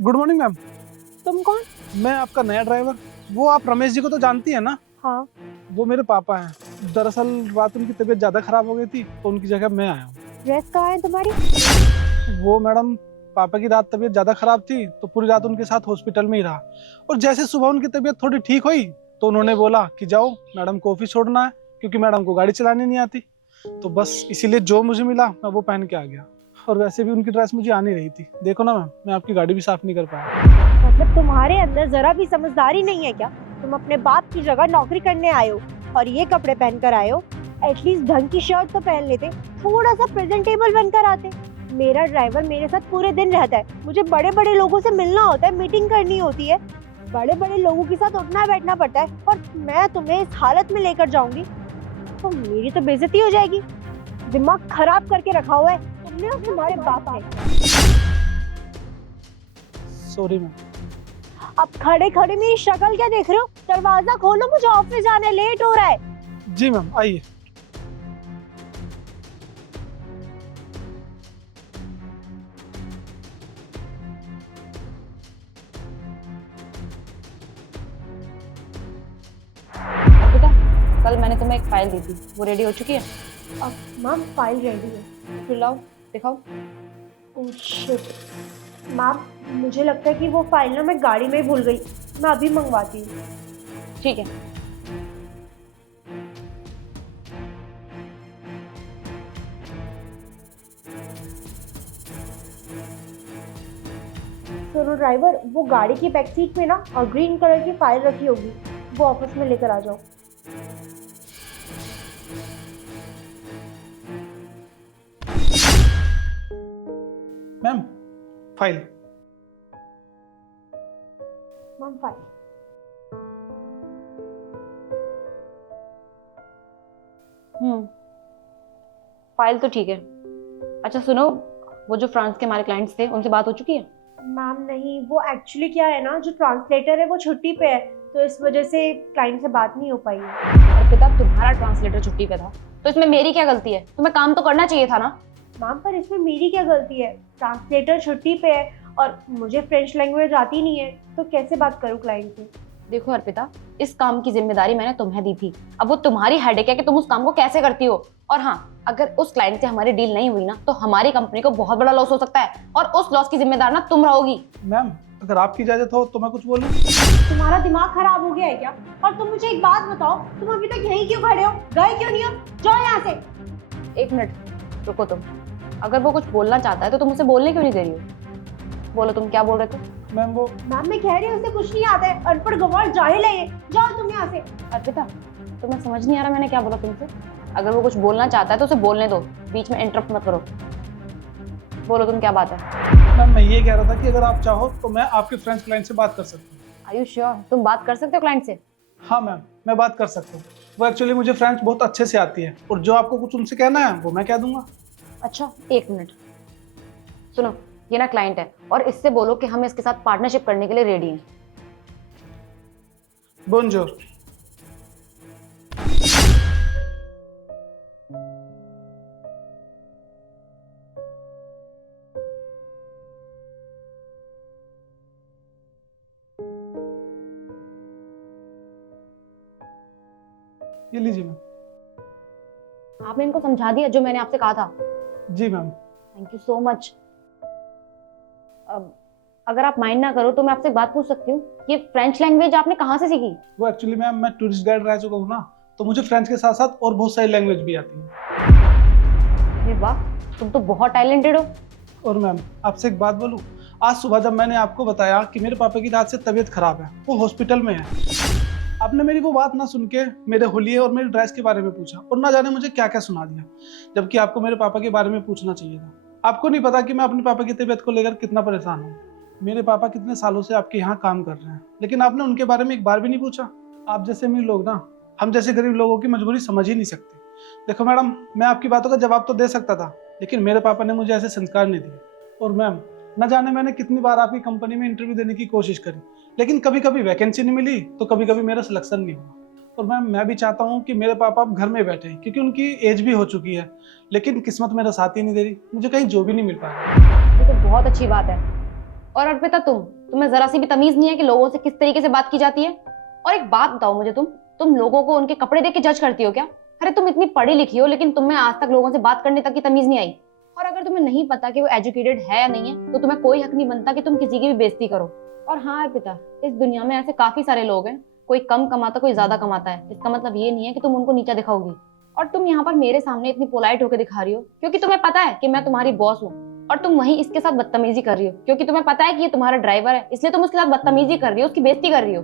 Good morning ma'am. तुम कौन? मैं आपका नया ड्राइवर। वो आप रमेश जी को तो जानती है ना? हाँ। वो मेरे पापा हैं। दरअसल रात उनकी तबीयत ज़्यादा खराब हो गई थी तो उनकी जगह मैं आया हूँ। ड्रेस कहाँ है तुम्हारी? वो मैडम, पापा की रात तबीयत ज़्यादा खराब थी तो पूरी रात उनके साथ हॉस्पिटल में ही रहा। और जैसे सुबह उनकी तबीयत थोड़ी ठीक हुई तो उन्होंने बोला कि जाओ मैडम को ऑफिस छोड़ना है, क्योंकि मैडम को गाड़ी चलानी नहीं आती। तो बस इसीलिए जो मुझे मिला मैं वो पहन के आ गया। और वैसे भी उनकी ड्रेस मुझे आ नहीं रही थी। देखो ना मैम, मैं आपकी गाड़ी भी साफ नहीं कर पाया। मतलब तुम्हारे अंदर जरा भी समझदारी नहीं है क्या? तुम अपने बाप की जगह नौकरी करने आए हो और ये कपड़े पहनकर आए हो। एटलीस्ट ढंग की शर्ट तो पहन लेते, थोड़ा सा प्रेजेंटेबल बनकर आते। मेरा ड्राइवर मेरे साथ पूरे दिन रहता है, मुझे बड़े बड़े लोगों से मिलना होता है, मीटिंग करनी होती है, बड़े बड़े लोगों के साथ उठना बैठना पड़ता है, और मैं तुम्हें इस हालत में लेकर जाऊंगी तो मेरी तो बेइज्जती हो जाएगी। दिमाग खराब करके रखा हुआ है तुमने और तुम्हारे बाप ने। Sorry ma'am. अब खड़े खड़े मेरी शक्ल क्या देख रहे हो? दरवाजा खोलो, मुझे ऑफिस जाना है, लेट हो रहा है। जी मैम, आइए। अर्पिता, कल मैंने तुम्हें एक फाइल दी थी, वो रेडी हो चुकी है? अब मैम फाइल रेडी है। फिर लाओ दिखाओ। ओह शिट मैम, मुझे लगता है कि वो फाइल ना मैं गाड़ी में ही भूल गई। मैं अभी मंगवाती हूँ। ठीक है। सुनो ड्राइवर, वो गाड़ी की बैक सीट में ना ग्रीन कलर की फाइल रखी होगी, वो ऑफिस में लेकर आ जाओ। Ma'am, file. Ma'am file. File तो ठीक है। अच्छा सुनो, वो जो फ्रांस के हमारे क्लाइंट्स थे उनसे बात हो चुकी है? मैम नहीं, वो एक्चुअली क्या है ना, जो ट्रांसलेटर है वो छुट्टी पे है, तो इस वजह से क्लाइंट से बात नहीं हो पाई है। अर्पिता, तुम्हारा ट्रांसलेटर छुट्टी पे था तो इसमें मेरी क्या गलती है? तुम्हें काम तो करना चाहिए था ना। मैम पर इसमें मेरी क्या गलती है? ट्रांसलेटर छुट्टी पे है और मुझे फ्रेंच लैंग्वेज आती नहीं है, तो कैसे बात करूँ क्लाइंट से? देखो अर्पिता, इस काम की जिम्मेदारी मैंने तुम्हें दी थी, अब वो तुम्हारी हेडेक है कि तुम उस काम को कैसे करती हो। और हाँ, अगर उस क्लाइंट से हमारी डील नहीं हुई ना तो हमारी कंपनी को बहुत बड़ा लॉस हो सकता है, और उस लॉस की जिम्मेदार ना तुम रहोगी। मैम, अगर आपकी इजाजत हो तो मैं कुछ बोलूं? तुम्हारा दिमाग खराब हो गया है क्या? और तुम मुझे एक बात बताओ, तुम अभी तक यहीं क्यों खड़े हो? गए क्यों नहीं हो? जाओ यहाँ से। 1 मिनट रुको तुम। अगर वो कुछ बोलना चाहता है तो तुम उसे बोलने क्यों नहीं दे रही हो? बोलो, तुम क्या बोल रहे थे? मैम वो मैम मैं कह रही हूँ उसे कुछ नहीं आता है, अनपढ़ गंवार जाहिल है ये। जाओ तुम यहाँ से। अर्पिता, तुम्हें समझ नहीं आ रहा मैंने क्या बोला तुमसे? अगर वो कुछ बोलना चाहता है तो उसे बोलने दो, बीच में इंटरप्ट मत करो। बोलो, तुम क्या बात है? मैम, मैं ये कह रहा था कि अगर आप चाहो तो मैं आपके फ्रेंच क्लाइंट से बात कर सकता हूँ। Are you sure? तुम बात कर सकते हो क्लाइंट से? हाँ मैम, मैं बात कर सकता हूँ। वो एक्चुअली मुझे फ्रेंच बहुत अच्छे से आती है, और जो आपको कुछ उनसे कहना है वो मैं कह दूंगा। अच्छा 1 मिनट सुनो, ये ना क्लाइंट है और इससे बोलो कि हम इसके साथ पार्टनरशिप करने के लिए रेडी हैं। बोनजोर। ये लीजिए मैम। आपने इनको समझा दिया जो मैंने आपसे कहा था? जी ma'am. Thank you so much. अगर आप माइंड ना करो तो मैं आपसे एक बात पूछ सकती हूँ, ये फ्रेंच लैंग्वेज आपने कहाँ से सीखी? वो एक्चुअली मैम, मैं टूरिस्ट गाइड रह चुका हूँ ना, तो मुझे फ्रेंच के साथ साथ और बहुत सारी लैंग्वेज भी आती है। अरे वाह, तुम तो बहुत टैलेंटेड हो। और मैम, आपसे एक बात बोलूँ? आज सुबह जब मैंने आपको बताया कि मेरे पापा की रात से तबीयत खराब है, वो हॉस्पिटल में है, आपने मेरी वो बात ना सुन के मेरे होलिये और मेरी ड्रेस के बारे में पूछा, और ना जाने मुझे क्या क्या सुना दिया, जबकि आपको मेरे पापा के बारे में पूछना चाहिए था। आपको नहीं पता कि मैं अपने पापा की तबीयत को लेकर कितना परेशान हूँ। मेरे पापा कितने सालों से आपके यहाँ काम कर रहे हैं, लेकिन आपने उनके बारे में एक बार भी नहीं पूछा। आप जैसे अमीर लोग ना हम जैसे गरीब लोगों की मजबूरी समझ ही नहीं सकते। देखो मैडम, मैं आपकी बातों का जवाब तो दे सकता था, लेकिन मेरे पापा ने मुझे ऐसे संस्कार नहीं दिए। और मैम, न जाने मैंने कितनी बार आपकी कंपनी में इंटरव्यू देने की कोशिश करी, लेकिन कभी कभी वैकेंसी नहीं मिली तो कभी कभी मेरा सिलेक्शन नहीं हुआ। और मैम, मैं भी चाहता हूँ कि मेरे पापा अब घर में बैठे, क्योंकि उनकी एज भी हो चुकी है, लेकिन किस्मत मेरा साथ ही नहीं दे रही, मुझे कहीं जॉब भी नहीं मिल पा रहा। ये तो बहुत अच्छी बात है। और अर्पिता तुम्हें जरा सी भी तमीज नहीं है कि लोगों से किस तरीके से बात की जाती है? और एक बात बताओ मुझे, तुम लोगों को उनके कपड़े देख के जज करती हो क्या? अरे तुम इतनी पढ़ी लिखी हो लेकिन तुम्हें आज तक लोगों से बात करने तक की तमीज नहीं आई। और अगर तुम्हें नहीं पता कि वो एजुकेटेड है या नहीं है तो तुम्हें कोई हक नहीं बनता कि तुम किसी की भी बेइज्जती करो। और हाँ अर्पिता, इस दुनिया में ऐसे काफी सारे लोग हैं, कोई कम कमाता कोई ज्यादा कमाता है। इसका मतलब ये नहीं है कि तुम उनको नीचा दिखाओगी। और तुम यहाँ पर मेरे सामने इतनी पोलाइट होकर दिखा रही हो क्योंकि तुम्हें पता है कि मैं तुम्हारी बॉस हूँ, और तुम वहीं इसके साथ बदतमीजी कर रही हो क्योंकि तुम्हें पता है कि ये तुम्हारा ड्राइवर है, इसलिए तुम उसके साथ बदतमीजी कर रही हो, उसकी बेइज्जती कर रही हो।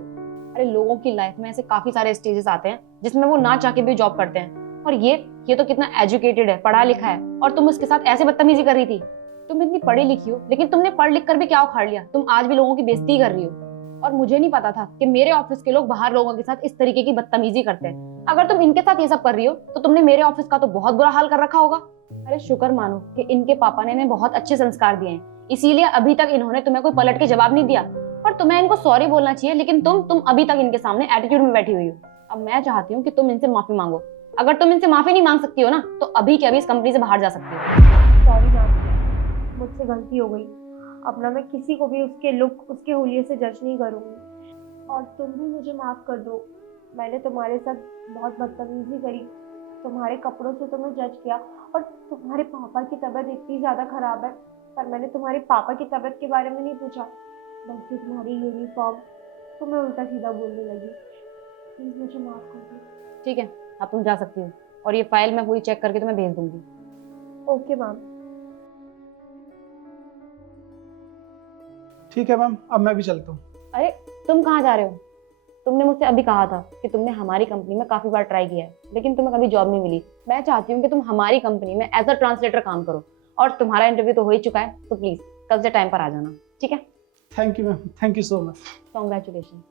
अरे लोगों की लाइफ में ऐसे काफी सारे स्टेजेस आते हैं जिसमें वो ना चाह के भी जॉब करते हैं, और ये तो कितना एजुकेटेड है, पढ़ा लिखा है, और तुम उसके साथ ऐसे बदतमीजी कर रही थी। तुम इतनी पढ़ी लिखी हो लेकिन तुमने पढ़ लिख कर भी क्या उखाड़ लिया? तुम आज भी लोगों की बेइज्जती कर रही हो। और मुझे नहीं पता था कि मेरे ऑफिस के लोग बाहर लोगों के साथ इस तरीके की बदतमीजी करते हैं। अगर तुम इनके साथ ये सब कर रही हो तो तुमने मेरे ऑफिस का तो बहुत बुरा हाल कर रखा होगा। अरे शुक्र मानो कि इनके पापा ने इन्हें बहुत अच्छे संस्कार दिए हैं, इसीलिए अभी तक इन्होंने तुम्हें कोई पलट के जवाब नहीं दिया। और तुम्हें इनको सॉरी बोलना चाहिए, लेकिन तुम अभी तक इनके सामने एटीट्यूड में बैठी हुई हो। अब मैं चाहती हूँ कि तुम इनसे माफी मांगो। अगर तुम इनसे माफी नहीं मांग सकती हो ना तो अभी के अभी इस कंपनी से बाहर जा सकती हो। सॉरी मैम, मुझसे गलती हो गई। अब ना मैं किसी को भी उसके लुक, उसके हुलिये से जज नहीं करूँगी। और तुम भी मुझे माफ़ कर दो, मैंने तुम्हारे साथ बहुत बदतमीजी करी, तुम्हारे कपड़ों से तुम्हें जज किया। और तुम्हारे पापा की तबीयत इतनी ज़्यादा ख़राब है पर मैंने तुम्हारे पापा की तबीयत के बारे में नहीं पूछा, बल्कि तुम्हारी यूनिफॉर्म, तुम्हें उल्टा सीधा बोलने लगी। प्लीज़ मुझे माफ़ कर दो। ठीक है, अब तुम जा सकती हो, और ये फाइल मैं पूरी चेक करके तुम्हें भेज दूंगी। Okay ma'am. ठीक है मैम, अब मैं भी चलता हूँ। अरे तुम कहाँ जा रहे हो? तुमने मुझसे अभी कहा था कि तुमने हमारी कंपनी में काफी बार ट्राई किया है लेकिन तुम्हें कभी जॉब नहीं मिली। मैं चाहती हूँ कि तुम हमारी कंपनी में एज अ ट्रांसलेटर काम करो, और तुम्हारा इंटरव्यू तो हो ही चुका है, तो प्लीज कल से टाइम पर आ जाना, ठीक है? Thank you ma'am, thank you so much. Congratulation.